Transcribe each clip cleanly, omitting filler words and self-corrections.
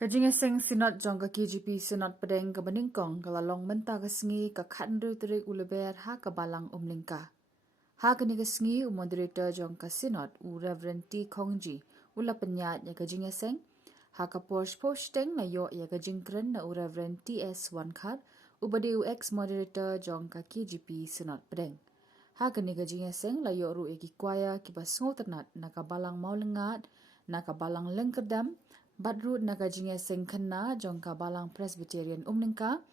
Kajing seng sinot jong ka KGP sinot pedeng ka beningkong kalalong menta ka sengi ka khandru terik uleber ha ka balang umlingka. Ha kani ka sengi moderator jong ka sinot u Reverend T Kongji ula penyat ya kajing seng ha ka posting na yo ya kajing kren na u Reverend TS Wankhat u badi u ex moderator jong ka KGP sinot pedeng. Ha kani kajing seng la yo ru eki kwaya ki basngoternat na ka balang maulengat na ka balang lengkerdam Badrut nakajinga sengkana jongka balang Presbyterian umningka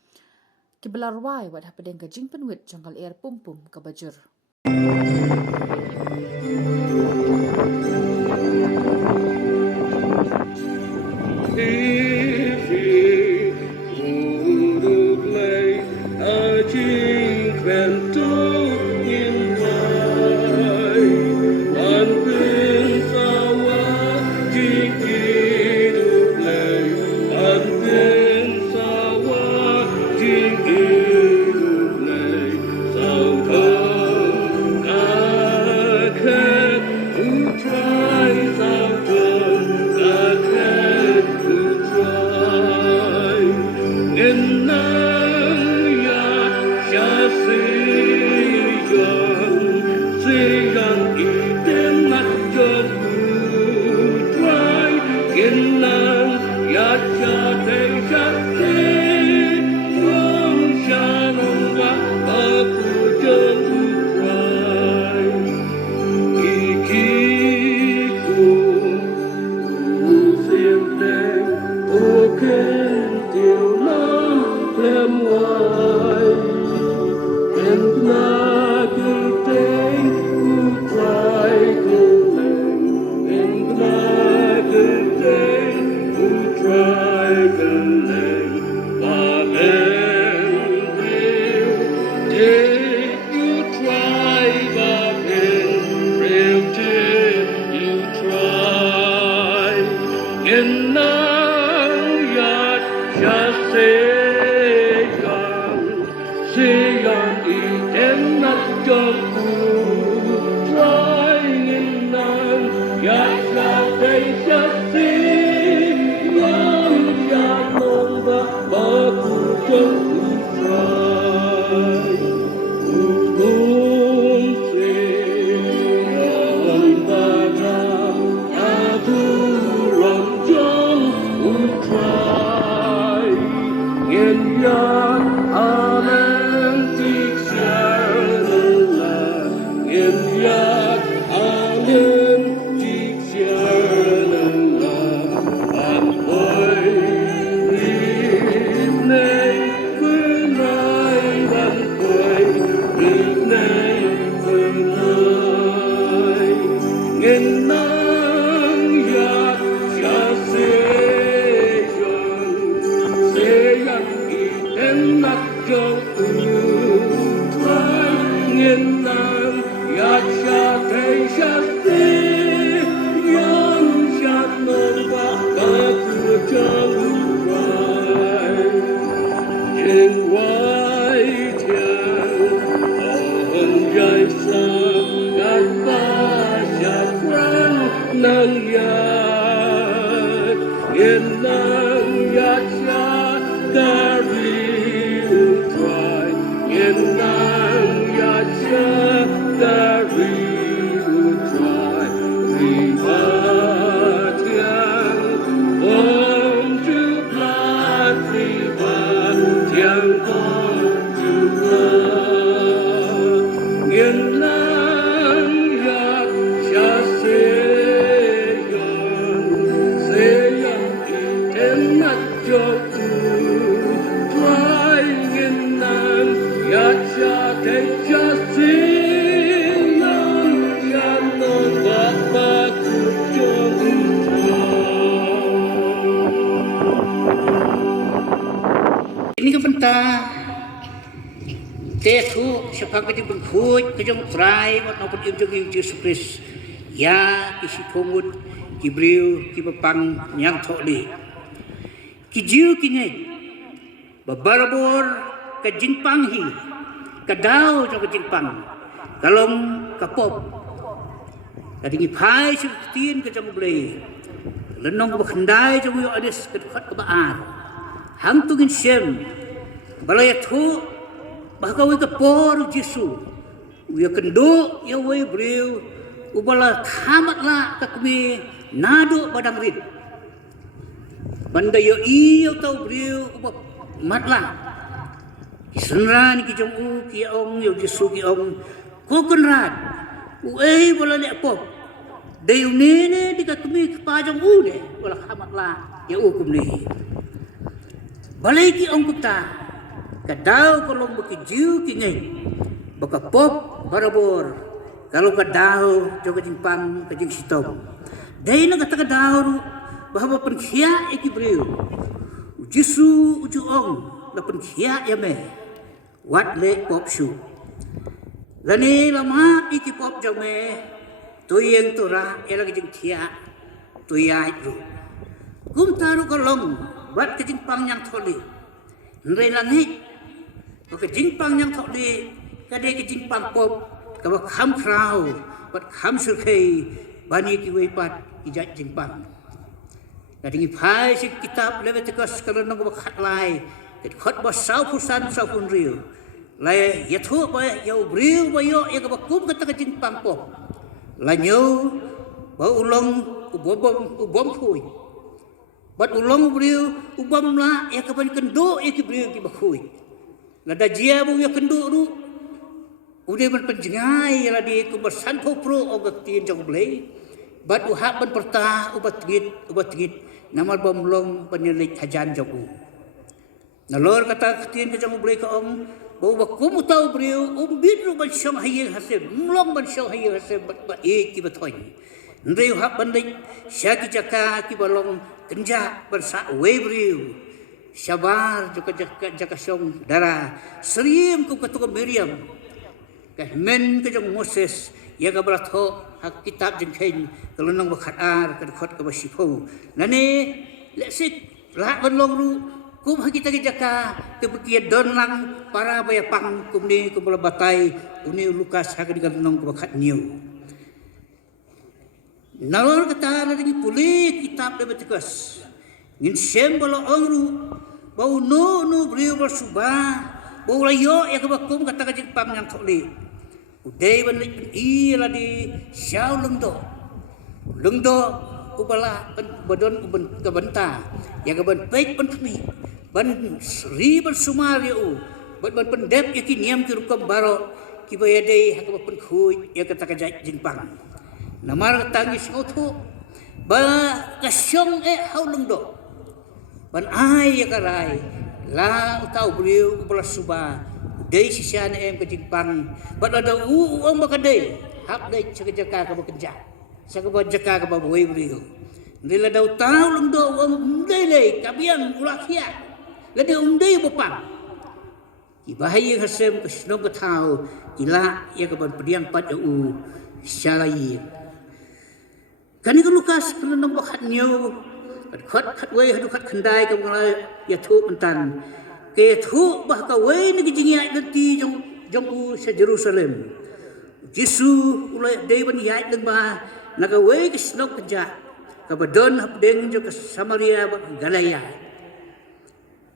kibelarwai wat hapadeng kajing penwit jongkal air pumpum kabajur. Tetu sebagai pengkut kejong try maupun imjong Yesus Kristus ya isi komut kibriu kibapang nyang tholi kijiu kini babarabor kajingpang hi kadau jo kajingpang kalong kapop kadingi phai siftin kejong blei lenong ba khandai jong yo adis ket khat ba ar hang tugin sem balaya thu ba ka wi ka por Jesu wi kendo yo wi breu ubala khamat la ka kumi nado badang rit banda yo iyo tau breu uba matla senran ki jong u ki ong yo Jesu ki ong ko kunrat u ei bola le pop deu nene di ka kumi pa jong u de bola khamat la ya u kum ni balai ki ong kuta ka dau ko long ki jiu ki ngai baka pop barabor kalau ka dau jo ka jingpang ka jing sitong dai na ka ta dau ru bahwa penkhia iki breu Jesu uju ong la penkhia ya me wat le pop su lani lama iki pop jong me tuyeng tora ela jing thia tuyai ru kum taru kolong bat ke jingpang yang tholi nrei langi ke jingpang yang tholi kade ke jingpang pop ka ba kham krau bat kham sur khei bani ki wei pat ijat jingpang kadingi phai si kitab Leviticus kalau nang ba khat lai ke khot ba sau pusan sau pun riu lai ya thu ba ya briu ba yo ya ka ba kum ka ta jingpang pop la nyu ba ulong ubom phui bat ulong briu ubom la ya ka ban kendo ya ki briu ki ba khui la da jia bu ya kendo ru ude ban penjengai la di ku bersan pho pro og tin jong blei bat u hak ban perta ubat git namal bom long penyelik hajan jogu nalor kata tin ke jong blei ka ong bau ba kum tau briu bit ru ban shong haye hasem mlong ban shong haye hasem ba e ki ba thoi ndreu hak ban dik syaki jaka ki balong kenja ban sa we briu sabar joka jaka shong dara serim ku ketua Miriam kah men ke jong Moses ya ka baratho hak kitab jeng khen kalau nang ba khat ar ka khot ka ba sipho nane lesik la ban long ru kum hakita jaka ke bekia don lang para baya pang kumni kumula batai uni Lukas hak digal nong ka khat niu nalor kata lagi puli kitab Leviticus ngin sem bolo ongru bau no brio bersuba bau layo ya ka kum kata ka jingpang yang tholi udai ban i la di syau lengdo ubala badon uben ka banta ya ka ban pek ban thmi ban sri ban sumari u ban pendep ya ki niam ki rukam baro ki bayade hak ban khui ya kata ka jingpang namar tangis ngotho ba kasyong haulung do ban ai ya karai la utau beliau ubala suba dei sisian em ke jingpang ban ada u ong bakade hak dei jaka ka bekerja saka jaka ka ba boi beliau ndela dau tau lung do ong dei le kabian ulakhia lade umdei bopang ibahaya hasem ke snong ke tau ila ya ke ban pediang pat u syalai kani ke Lukas kenong bakhat nyu khat wei hadu khat khandai ke ngala ya thu mentan ke thu bah ka wei ni jingia ganti jong u sa Jerusalem Jesu ulai dei ban yai leng ba na ka wei ke snong kerja ka badon hapdeng jo ke Samaria Galilea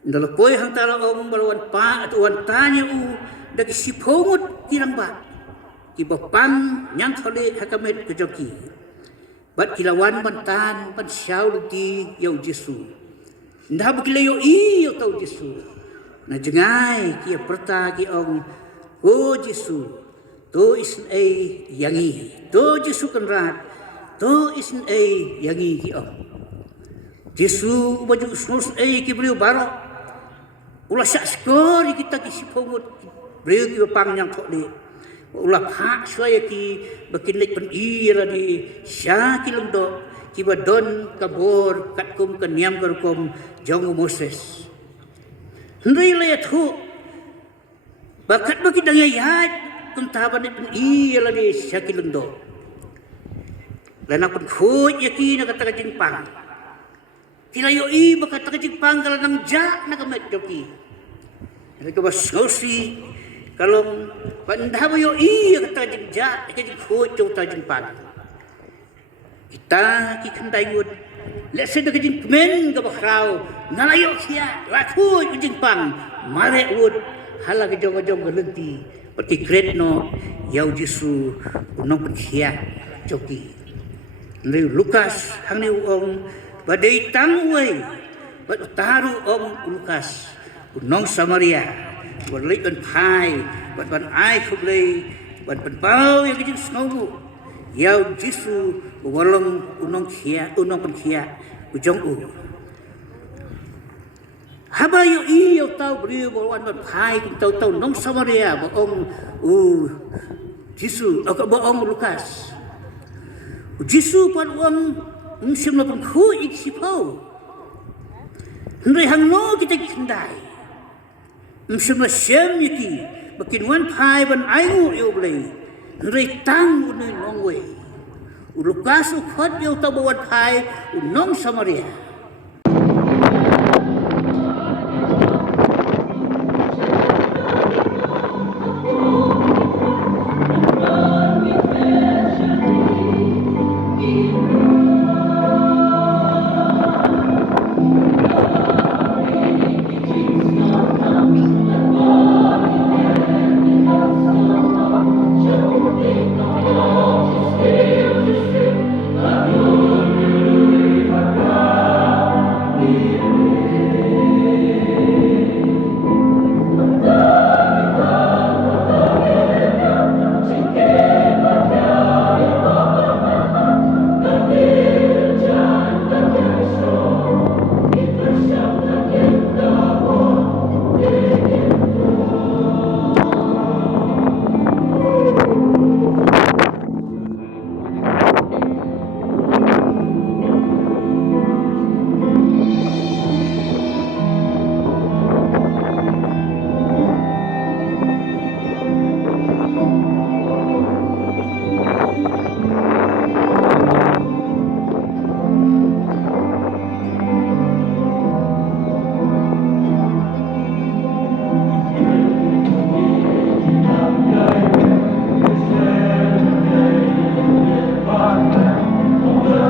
ndalo koi hang tala ong balwan pa at wan tanya u dagi sipongot kirang ba ki bapang nyang thole hakamet ke joki bat kilawan bantan ban syau di yo Jesu ndah bukile yo i yo tau Jesu na jengai ki perta ki ong o Jesu to is ai yangi to Jesu kanrat to is ai yangi ki ong Jesu baju sus ai ki beliau baro ulah syak skor kita kisi pongot beliau ki pang yang thok de ulah hak suaya ki bakin lek pen ira di syaki lendo ki badon kabor katkum ke niam kerkom jong Moses ndai le thu bakat baki dang yat kum taban pen ira di syaki lendo lana pun khoj yaki na kata jingpang kilayo i bakat ka jingpang kala nang ja na kamet joki Mereka bersosi kalau pandai yo iya kata jingja, kita jingkut jauh tajin pan. Kita kikandai ngud let's say the kajin kemen ka bakraw nalayo kia lakuy ujing pang mare wood hala ka jong galenti pati great no yau jisu unong penkhia joki ni Lukas hang ni ong badai tang wei bad taru ong Lukas unong Samaria bad lei ban pai bad ban ai khub lei bad ban pau yang kajing snowbu yau jisu walong unong penkhia ujong u haba yo i yo tau bri bo wan ban pai tau nong Samaria bo ong jisu bo ong Lukas jisu pan uang sim na pan khu ik sipau ndai hang no kita kindai sim na sem yaki bakin wan pai ban aingu yo blei ndai tang unai nongwe Lukas khot yo ta bo wan pai nong Samaria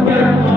Again.